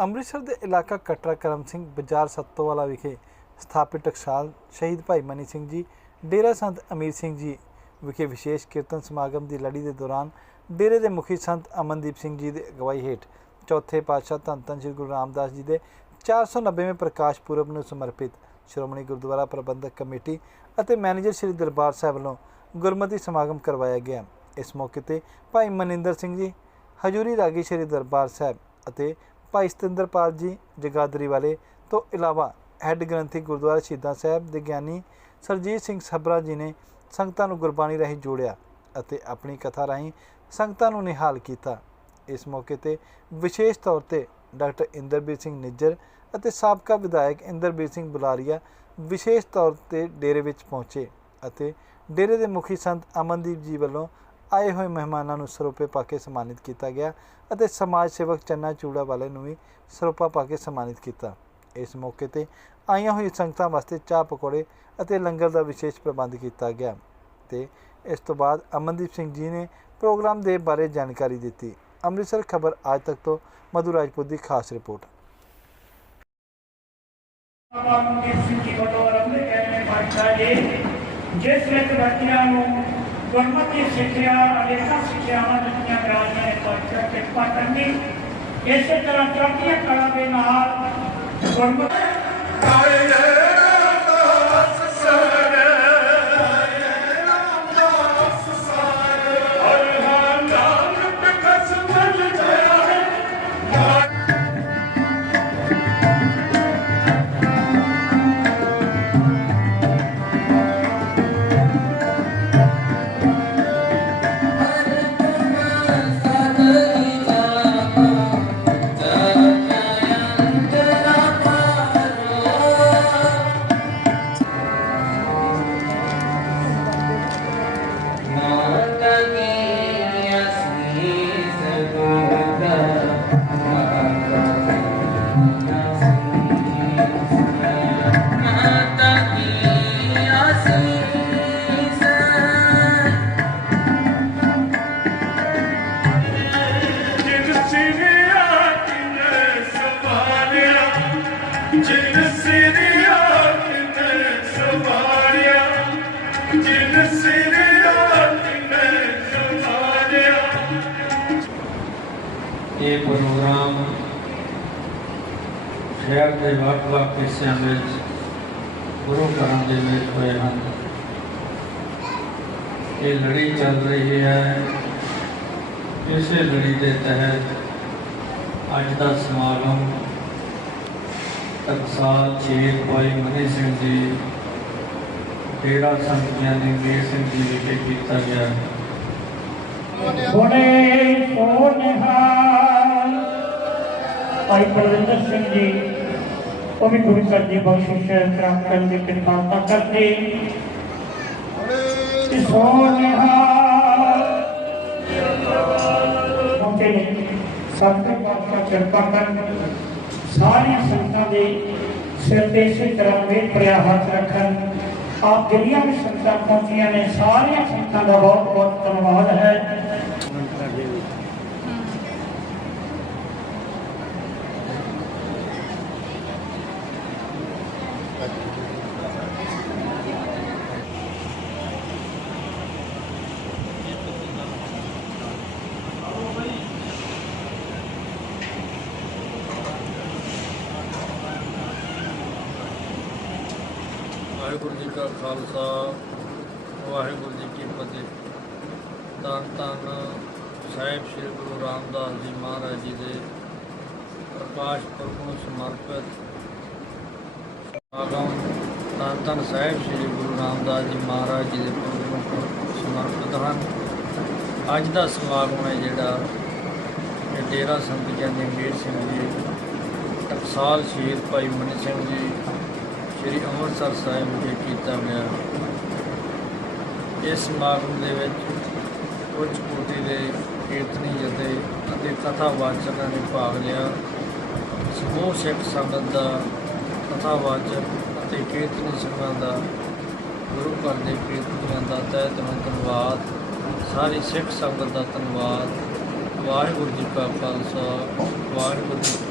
ਅੰਮ੍ਰਿਤਸਰ ਦੇ ਇਲਾਕਾ ਕਟਰਾ ਕਰਮ ਸਿੰਘ ਬਾਜ਼ਾਰ ਸੱਤੋਵਾਲਾ ਵਿਖੇ ਸਥਾਪਿਤ ਟਕਸਾਲ ਸ਼ਹੀਦ ਭਾਈ ਮਨੀ ਸਿੰਘ ਜੀ, ਡੇਰਾ ਸੰਤ ਅਮੀਰ ਸਿੰਘ ਜੀ ਵਿਖੇ ਵਿਸ਼ੇਸ਼ ਕੀਰਤਨ ਸਮਾਗਮ ਦੀ ਲੜੀ ਦੇ ਦੌਰਾਨ ਡੇਰੇ ਦੇ ਮੁਖੀ ਸੰਤ ਅਮਨਦੀਪ ਸਿੰਘ ਜੀ ਦੀ ਅਗਵਾਈ ਹੇਠ ਚੌਥੇ ਪਾਤਸ਼ਾਹ ਧੰਨ ਧੰਨ ਸ੍ਰੀ ਗੁਰੂ ਰਾਮਦਾਸ ਜੀ ਦੇ 490ਵੇਂ ਪ੍ਰਕਾਸ਼ ਪੁਰਬ ਨੂੰ ਸਮਰਪਿਤ ਸ਼੍ਰੋਮਣੀ ਗੁਰਦੁਆਰਾ ਪ੍ਰਬੰਧਕ ਕਮੇਟੀ ਅਤੇ ਮੈਨੇਜਰ ਸ੍ਰੀ ਦਰਬਾਰ ਸਾਹਿਬ ਵੱਲੋਂ ਗੁਰਮਤਿ ਸਮਾਗਮ ਕਰਵਾਇਆ ਗਿਆ। ਇਸ ਮੌਕੇ ਤੇ ਭਾਈ ਮਨਿੰਦਰ ਸਿੰਘ ਜੀ, ਹਜੂਰੀ ਰਾਗੀ ਸ੍ਰੀ ਦਰਬਾਰ ਸਾਹਿਬ ਅਤੇ ਭਾਈ ਸਤਿੰਦਰਪਾਲ ਜੀ ਜਗਾਦਰੀ ਵਾਲੇ। ਤੋਂ ਇਲਾਵਾ ਹੈੱਡ ਗ੍ਰੰਥੀ ਗੁਰਦੁਆਰਾ ਸ਼ਹੀਦਾਂ ਸਾਹਿਬ ਦੇ ਗਿਆਨੀ ਸਰਜੀਤ ਸਿੰਘ ਸਭਰਾ ਜੀ ਨੇ ਸੰਗਤਾਂ ਨੂੰ ਗੁਰਬਾਣੀ ਰਾਹੀਂ ਜੋੜਿਆ ਅਤੇ ਆਪਣੀ ਕਥਾ ਰਾਹੀਂ ਸੰਗਤਾਂ ਨੂੰ ਨਿਹਾਲ ਕੀਤਾ। ਇਸ ਮੌਕੇ ਤੇ ਵਿਸ਼ੇਸ਼ ਤੌਰ ਤੇ ਡਾਕਟਰ ਇੰਦਰਬੀਰ ਸਿੰਘ ਨਿੱਜਰ ਅਤੇ ਸਾਬਕਾ ਵਿਧਾਇਕ ਇੰਦਰਬੀਰ ਸਿੰਘ ਬੁਲਾਰੀਆ ਵਿਸ਼ੇਸ਼ ਤੌਰ ਤੇ ਡੇਰੇ ਵਿੱਚ ਪਹੁੰਚੇ ਅਤੇ ਡੇਰੇ ਦੇ ਮੁਖੀ ਸੰਤ ਅਮਨਦੀਪ ਜੀ ਵੱਲੋਂ ਆਏ ਹੋਏ ਮਹਿਮਾਨਾਂ ਨੂੰ ਸਰੋਪੇ ਪਾ ਕੇ ਸਨਮਾਨਿਤ ਕੀਤਾ ਗਿਆ ਅਤੇ ਸਮਾਜ ਸੇਵਕ ਚੰਨਾ ਚੂੜਾ ਵਾਲੇ ਨੂੰ ਵੀ ਸਰੋਪਾ ਪਾ ਕੇ ਸਨਮਾਨਿਤ ਕੀਤਾ। ਇਸ ਮੌਕੇ ਤੇ ਆਈਆਂ ਹੋਈ ਸੰਗਤਾਂ ਵਾਸਤੇ ਚਾਹ ਪਕੌੜੇ ਅਤੇ ਲੰਗਰ ਦਾ ਵਿਸ਼ੇਸ਼ ਪ੍ਰਬੰਧ ਕੀਤਾ ਗਿਆ ਤੇ ਇਸ ਤੋਂ ਬਾਅਦ ਅਮਨਦੀਪ ਸਿੰਘ ਜੀ ਨੇ ਪ੍ਰੋਗਰਾਮ ਦੇ ਬਾਰੇ ਜਾਣਕਾਰੀ ਦਿੱਤੀ। ਅੰਮ੍ਰਿਤਸਰ ਖਬਰ ਅੱਜ ਤੱਕ ਤੋਂ ਮਧੂ ਰਾਜਪੂਤ ਦੀ ਖਾਸ ਰਿਪੋਰਟ। ਬਾਬਾ ਸਿੰਘ ਜੀ ਵੱਲੋਂ ਆਰੰਭ ਕਹਿੰਦੇ ਪਾਤਸ਼ਾਹ ਜੀ ਜਿਸ ਵਿੱਚ ਬੱਚਿਆਂ ਨੂੰ ਗੁਰਮਤਿ ਸਿੱਖਿਆ, ਅਨੇਕਾਂ ਸਿੱਖਿਆਵਾਂ ਦਿੱਤੀਆਂ ਗਰਾਈਆਂ ਨੇ ਪਾਤਸ਼ਾਹ ਕਿਰਪਾ ਕਰਨੀ ਇਸੇ ਤਰ੍ਹਾਂ ਚੜ੍ਹਦੀਆਂ ਕਲਾ ਦੇ ਨਾਲ ਗੁਰਮਤਿ ਜਿਨ ਇਹ ਪ੍ਰੋਗਰਾਮ ਸ਼ਹਿਰ ਦੇ ਵੱਖ-ਵੱਖ ਹਿੱਸਿਆਂ ਵਿੱਚ ਗੁਰੂ ਘਰਾਂ ਦੇ ਵਿੱਚ ਹੋਏ ਹਨ। ਇਹ ਲੜੀ ਚੱਲ ਰਹੀ ਹੈ। ਇਸੇ ਲੜੀ ਦੇ ਤਹਿਤ ਅੱਜ ਦਾ ਸਮਾਗਮ ਟਕਸਾਲ ਚੇਤ ਭਾਈ ਮਨੀ ਸਿੰਘ ਜੀ, ਡੇਰਾ ਸੰਤ ਗਿਆਨੀ ਵੀਰ ਸਿੰਘ ਜੀ ਵਿਖੇ ਕੀਤਾ ਗਿਆ। ਬੜੇ ਸੋਨਿਹਾਲ ਭਾਈ ਬਲਵਿੰਦਰ ਸਿੰਘ ਜੀ, ਉਹ ਵੀ ਗੁਰੂ ਸਾਹਿਬ ਦੀ ਬਖਸ਼ਿਸ਼ ਕਰਾਮ ਕਰਨ ਦੀ ਕਿਰਪਾਲਤਾ ਕਰਦੇ। ਤੇ ਸੋਨਿਹਾਲ ਮੌਕੇ ਨੂੰ ਸਭ ਪਾਤਸ਼ਾਹ ਕਿਰਪਾ ਕਰਨ। ਸਾਰੀਆਂ ਸੰਗਤਾਂ ਦੇ ਸਿਰ ਤੇ ਇਸੇ ਤਰ੍ਹਾਂ ਵੇਖ ਪ੍ਰਿਆ ਹੱਥ ਰੱਖਣ। ਆਪ ਜਿਹੜੀਆਂ ਵੀ ਸੰਗਤਾਂ ਪਹੁੰਚੀਆਂ ਨੇ, ਸਾਰੀਆਂ ਸੰਗਤਾਂ ਦਾ ਬਹੁਤ ਬਹੁਤ ਧੰਨਵਾਦ ਹੈ। ਵਾਹਿਗੁਰੂ ਜੀ ਕਾ ਖਾਲਸਾ, ਵਾਹਿਗੁਰੂ ਜੀ ਕੀ ਫਤਿਹ। ਧੰਨ ਧੰਨ ਸਾਹਿਬ ਸ੍ਰੀ ਗੁਰੂ ਰਾਮਦਾਸ ਜੀ ਮਹਾਰਾਜ ਜੀ ਦੇ ਪ੍ਰਕਾਸ਼ ਪੁਰਬ ਨੂੰ ਸਮਰਪਿਤ ਸਮਾਗਮ ਧੰਨ ਧੰਨ ਸਾਹਿਬ ਸ੍ਰੀ ਗੁਰੂ ਰਾਮਦਾਸ ਜੀ ਮਹਾਰਾਜ ਜੀ ਦੇ ਪੁਰਬ ਨੂੰ ਸਮਰਪਿਤ ਹਨ। ਅੱਜ ਦਾ ਸਮਾਗਮ ਹੈ ਜਿਹੜਾ ਡੇਰਾ ਸੰਤ ਗਿਆਨੀ ਵੀਰ ਸਿੰਘ ਜੀ, ਟਕਸਾਲ ਸ਼ਹੀਦ ਭਾਈ ਮਨੀ ਸਿੰਘ ਜੀ ਸ੍ਰੀ ਅੰਮ੍ਰਿਤਸਰ ਸਾਹਿਬ ਵਿਖੇ ਕੀਤਾ ਗਿਆ। ਇਸ ਸਮਾਗਮ ਦੇ ਵਿੱਚ ਉੱਚ ਕੋਟੀ ਦੇ ਕੀਰਤਨੀ ਜਥੇ ਅਤੇ ਕਥਾਵਾਚਕਾਂ ਨੇ ਭਾਗ ਲਿਆ। ਸਮੂਹ ਸਿੱਖ ਸੰਗਤ ਦਾ ਕਥਾਵਾਚਕ ਅਤੇ ਕੀਰਤਨੀ ਸਿੰਘਾਂ ਦਾ ਗੁਰੂ ਘਰ ਦੇ ਕੀਰਤਨੀਆਂ ਦਾ ਤਹਿ ਦਿਲੋਂ ਧੰਨਵਾਦ। ਸਾਰੀ ਸਿੱਖ ਸੰਗਤ ਦਾ ਧੰਨਵਾਦ। ਵਾਹਿਗੁਰੂ ਜੀ ਕਾ ਖਾਲਸਾ, ਵਾਹਿਗੁਰੂ ਜੀ